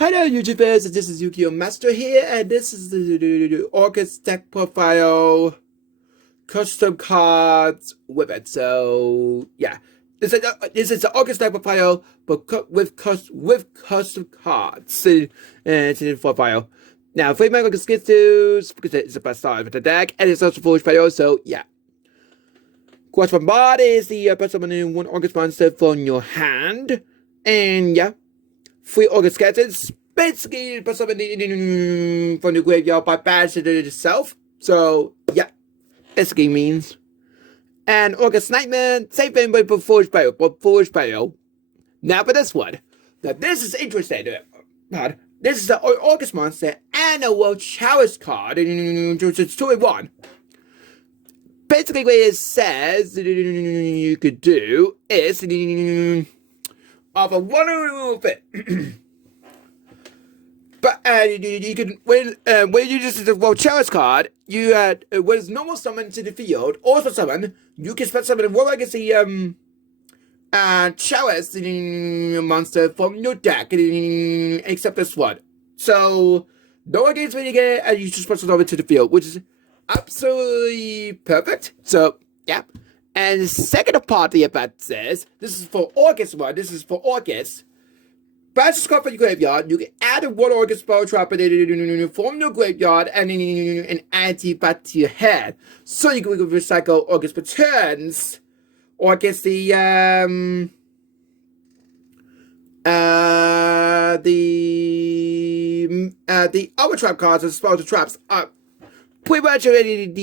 Hello YouTubers, this is Yugioh Master here, and this is the August deck profile custom cards with it. So yeah, this is the August deck profile, but with custom cards in the profile. Now, 3 skits because it's the best start of the deck, and it's also full profile. So yeah. Question Bombard is the best summon 1 August monster from your hand, and yeah. 3 August sketches, basically put something from the graveyard by banishing it itself. So yeah, basically means. And August Nightmare, same thing but Foolish Battle. Now for this one. Now this is interesting. This is the August monster and a World Chalice card. It's 2 in 1. Basically what it says you could do is of a one fit. But you can when you use the World Chalice card, you when it's normal summon to the field, also summon, you can spend summon one legacy Chalice monster from your deck, except this one. So no one gets when you get it, and you just spend summon to the field, which is absolutely perfect. So yeah. And the second part of the event says, this is for August one, this is for August. Banish card from your graveyard, you can add a 1 August spell trap from your graveyard and add it back to your hand. So you can recycle August returns. Or against the other trap cards and spell traps are pretty much any of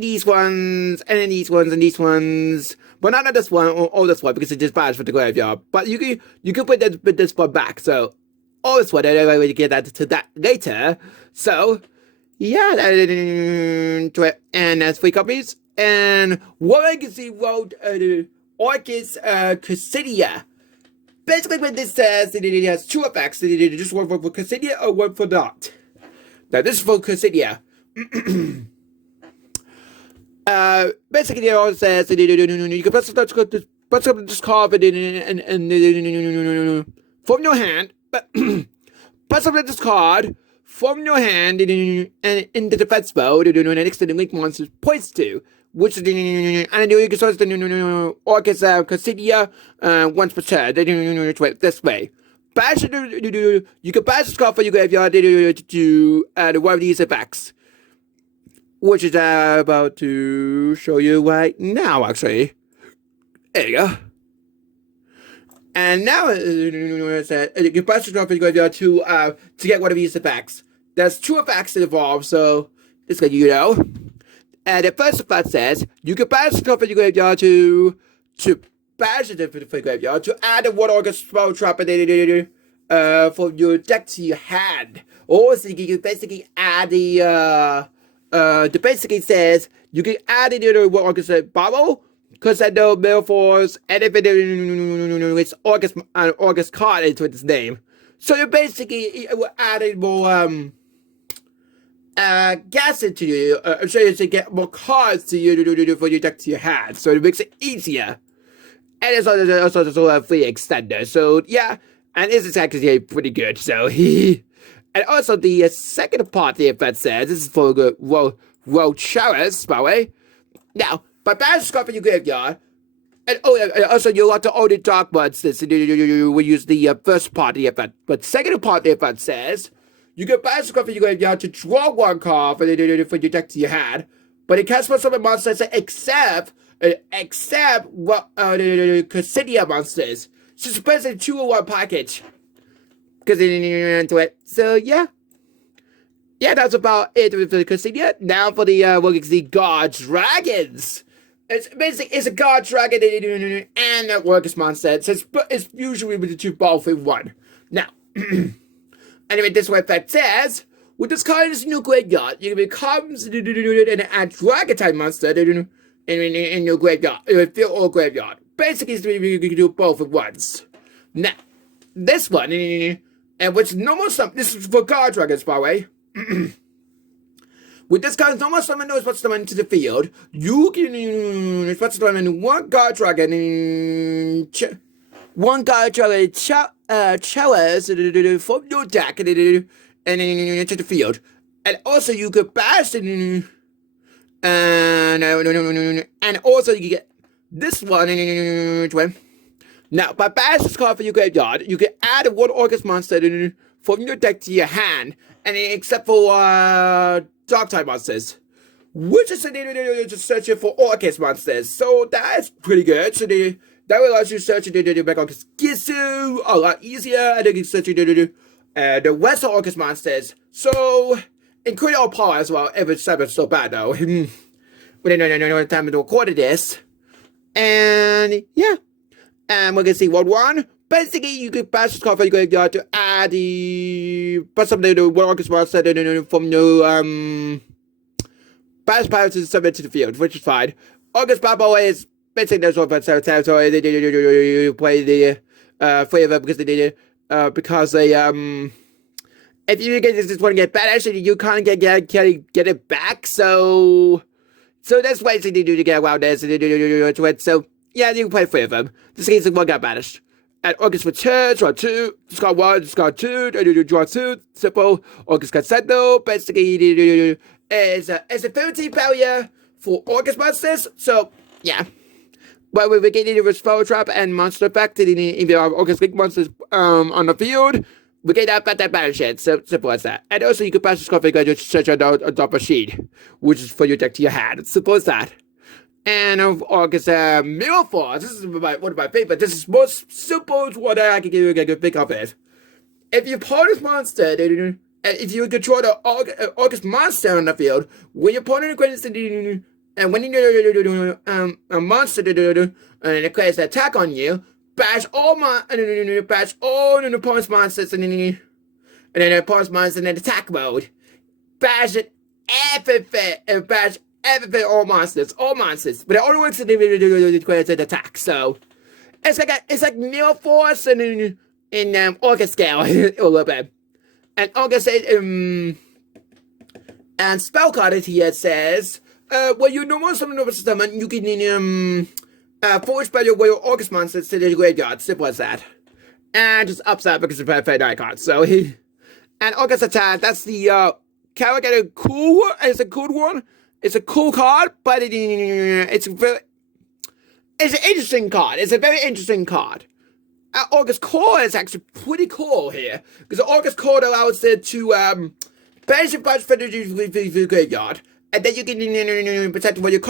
these ones, and these ones, but not this one or this one because it's just bad for the graveyard. But you can put this one back. So all this one, I will get to that later. So yeah, and that's 3 copies. And what I can see wrote Orchis Cassidia. Basically, what this says, it has 2 effects. Just one for Cassidia or one for not. Now this is for Cassidia. Basically, it all says you can press this card from your hand, but press up this card from your hand and in the defense mode, and next to the link monster points to, which and you can start the Orcus Cassidia once per turn. This way. You can bash this card for your graveyard to one of these effects, which is about to show you right now, actually. There you go. And now you can bash this card for your graveyard to get one of these effects. There's 2 effects involved, so this guy you know. And the first effect says you can bash this card for your graveyard to bash it for your graveyard to add a 1 August spell trap from your deck to your hand. Also, you can basically add the basically says you can add it to what August bubble, because I know Mail Force, and if it's August card into its name. So you basically will add more gas into you, so you can get more cards to you for your deck to your hand. So it makes it easier. And it's also a free extender. So yeah, and this is actually pretty good. So and also the second part of the event says, this is for the World Chalice, by the way. Now, by banish card from your graveyard, and also you want to own the dark monsters, and you will use the first part of the event. But the second part of the event says, you can banish card from your graveyard to draw 1 card for your deck to your hand, but it can't spell some monsters except what Cassidia monsters. So it's basically 2-in-1 package. Because they didn't even into it. So yeah. Yeah, that's about it with the Cassidia. Now for the God Dragons. It's a God Dragon and a Workers monster. So it's usually with the 2 both in 1. Now anyway, this way effect says, with this card in this new graveyard, you can become a dragon type monster in your graveyard, field or graveyard. Basically, you can do both at once. Now, this one, and which normal summon, this is for God Dragons, by the way. With this card's normal summon, knows what's summon to the field, you can summon 1 God Dragon one guard chalice from your deck and into the field. And also you could bash and also you get this one. Now, by bashing this card from your graveyard, you can add one Orcust monster from your deck to your hand, and except for dark type monsters, which is just searching for Orcust monsters. So that's pretty good. So that allows you to search back on Gisu a lot easier, and then you can search the rest of Orcust monsters. So incredible power as well. If it's so bad though. We don't know time to record this, and yeah. And we're gonna see what one. Basically, you could bash this card from your graveyard to add something to one Orcust monster from the bash power to submit to the field, which is fine. Orcust Babo is basically there's one territory. They play the flavor because they did it because they if you just want to get banished, you can't get it back. So that's why they do to get around this. So yeah, you can play 3 of them. This case, one got banished. And Orcust returns, draw 2, discard 1, discard 2, draw 2, simple. Orcust got Sentinel, basically, is a 13 barrier for Orcust monsters. So, yeah. But we're getting the Spell Trap and Monster Effect in the Orcust League monsters on the field. We get that banish it. So simple as that. And also, you can pass this card and just search on top of sheet, which is for your deck to your hand. Simple as that. And of Orcust Mirror Force. This is one of my favorites. This is most simple what I can think of it. If you opponent's monster, if you control the Orcust monster on the field, when your opponent creates and when you a monster and it creates an attack on you, bash all the opponent's monsters and then the opponent's monster in attack mode. Bash it everything and bash everything, all monsters, but it only works in the attack. So it's like Mirror Force in Orcust scale a little bit. And Orcust and spell card here says, when you normal summon over summon, you can forward spell your Orcust monsters to the graveyard. Simple as that. And just upset because it's a very icon. So and Orcust attack. That's the character it's a cool one. It's a cool card, but it's an interesting card. It's a very interesting card. Orcust Core is actually pretty cool here, because Orcust Core allows it to banish a bunch from the graveyard, and then you can protect one of your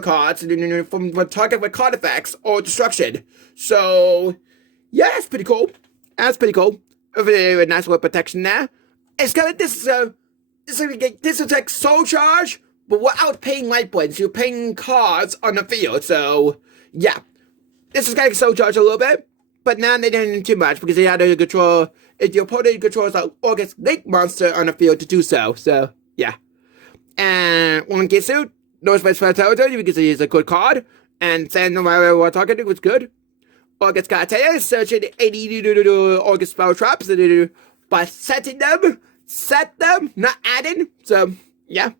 cards, from target with card effects or destruction. So yeah, that's pretty cool. A very nice little protection there. It's kind of this is like Soul Charge, but without paying light points. You're paying cards on the field, so yeah. This is kind of Soul Charge a little bit, but now they didn't too much because they had to control, if your opponent controls an Orcust Lake monster on the field to do so, yeah. And one Gisu, no special territory because he is a good card, and saying no matter what target was good. Orcust Katea is searching 80 Orcust Spell Traps by setting them. Set them, not adding. So, yeah.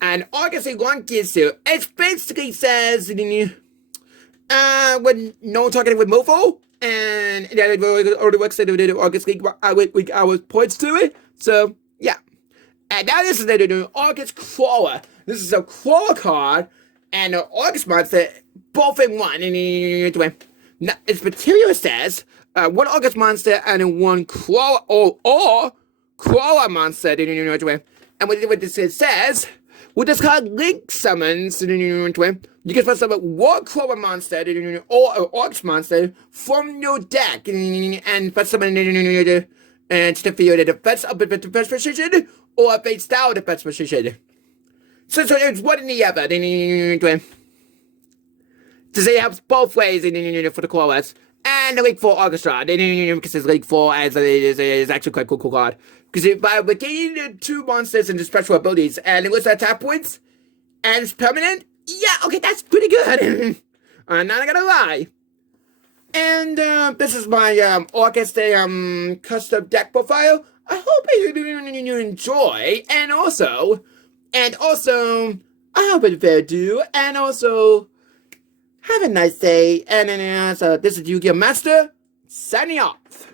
And Orcust one Gisu, it basically says, when no one talking with Mofo, and it already works in the Orcust League, I was points to it. So, yeah. And now this is the new Orcust Crawler. This is a crawler card, and the Orcust monster, both in one. Now, its material says, one Orcust monster and one crawler, or crawler monster, and what this says, with this card Link summons, you can first summon one crawler monster, or an Orcust monster from your deck, and first summon to the field, defense up at the defense position, or face down defense position. So it's one in the other, to say it helps both ways for the crawlers. And the League 4 Orchestra, because it's League 4 is actually quite cool card. Because by gaining 2 monsters and special abilities, and it looks at attack points, and it's permanent, yeah, okay, that's pretty good. I'm not gonna lie. And this is my Orcust custom deck profile. I hope you enjoy, and also, I hope you do, and also, Have a nice day. And so this is Yu-Gi-Oh! Master signing off.